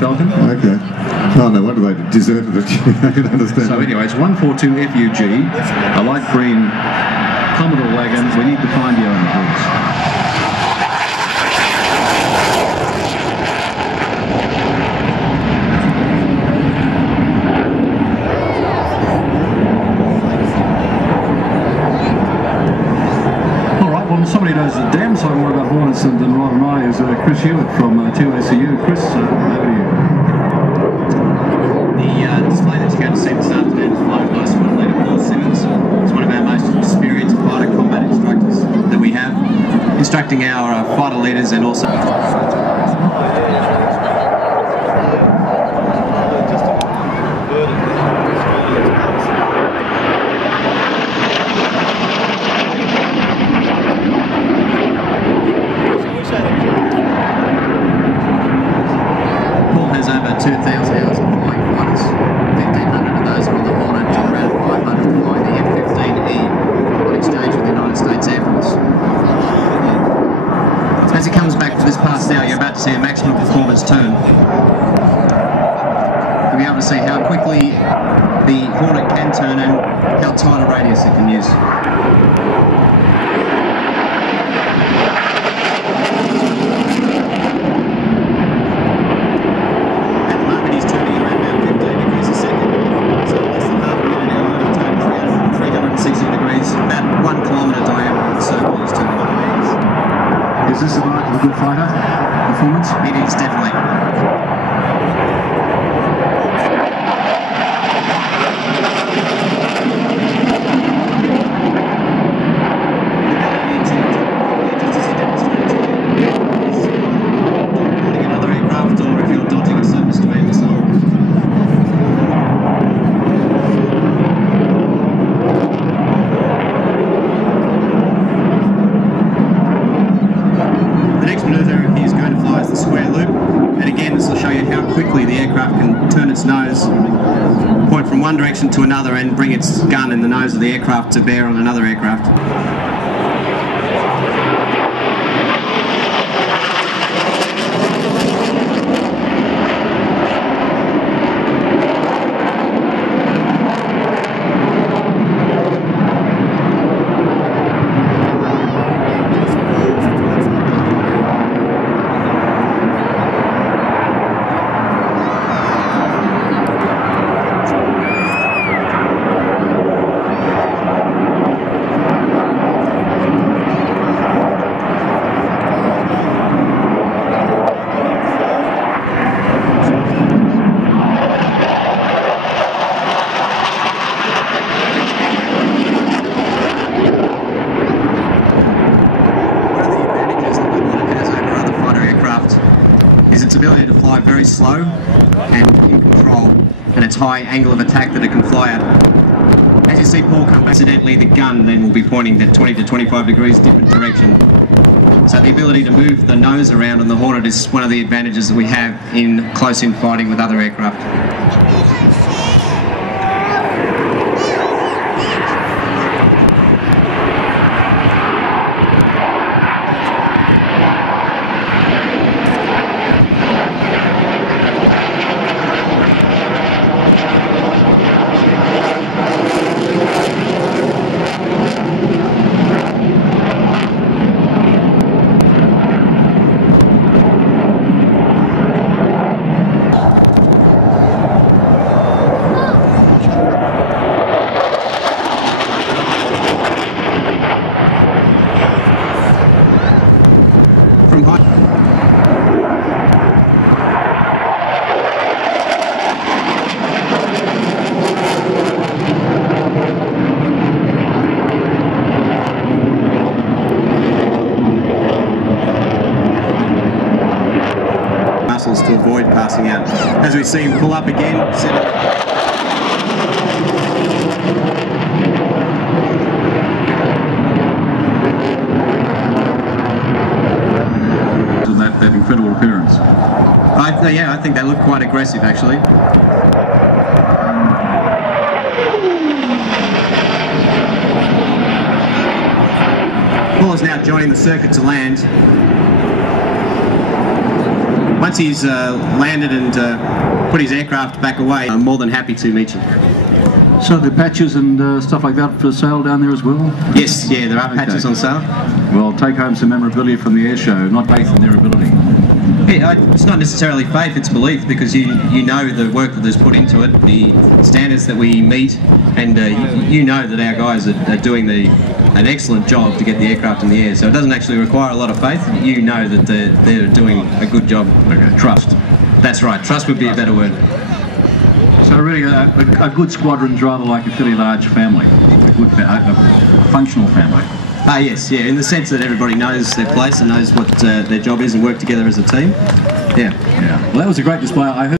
Falcon. Okay. Oh, no wonder they deserted it. I can understand. So anyway, it's 142 FUG, a light green Commodore wagon. We need to find the owner, please. Well, somebody knows the damn sight more about Hornets than Rod and I is Chris Hewitt from 2ACU. Chris, over to you. The display that you're going to see this afternoon is flying vice fighter leader Paul Simmons. He's one of our most experienced fighter combat instructors that we have, instructing our fighter leaders and also... Paul has over 2,000 hours of flying fighters, 1,500 of those are on the Hornet, and around 500 flying the F-15E on exchange with the United States Air Force. As he comes back to this past hour, you're about to see a maximum performance turn. You'll be able to see how quickly the Hornet can turn and how tight a radius it can use. Is this the mark of a good fighter performance? It is, definitely. Dodging another aircraft, or if you're dodging a surface-to-air missile. Is going to fly as the square loop, and again this will show you how quickly the aircraft can turn its nose, point from one direction to another and bring its gun in the nose of the aircraft to bear on another aircraft. Its ability to fly very slow and in control, and its high angle of attack that it can fly at. As you see Paul come back, incidentally the gun then will be pointing at 20 to 25 degrees different direction. So the ability to move the nose around on the Hornet is one of the advantages that we have in close-in fighting with other aircraft. From high. Muscles to avoid passing out. As we see him pull up again, set up. That incredible appearance. Yeah, I think they look quite aggressive actually. Paul is now joining the circuit to land. once he's landed and put his aircraft back away, I'm more than happy to meet you. So the patches and stuff like that for sale down there as well? Yes, yeah, there are patches on sale. Well, take home some memorabilia from the air show, not faith in their ability. Yeah, it's not necessarily faith, it's belief, because you know the work that is put into it, the standards that we meet, and you know that our guys are doing an excellent job to get the aircraft in the air. So it doesn't actually require a lot of faith. You know that they're doing a good job. Okay. Trust. That's right. Trust would be a better word. So really, a good squadron's rather like a fairly large family, a functional family. Yes, yeah, in the sense that everybody knows their place and knows what their job is and work together as a team. Yeah. Well, that was a great display. I heard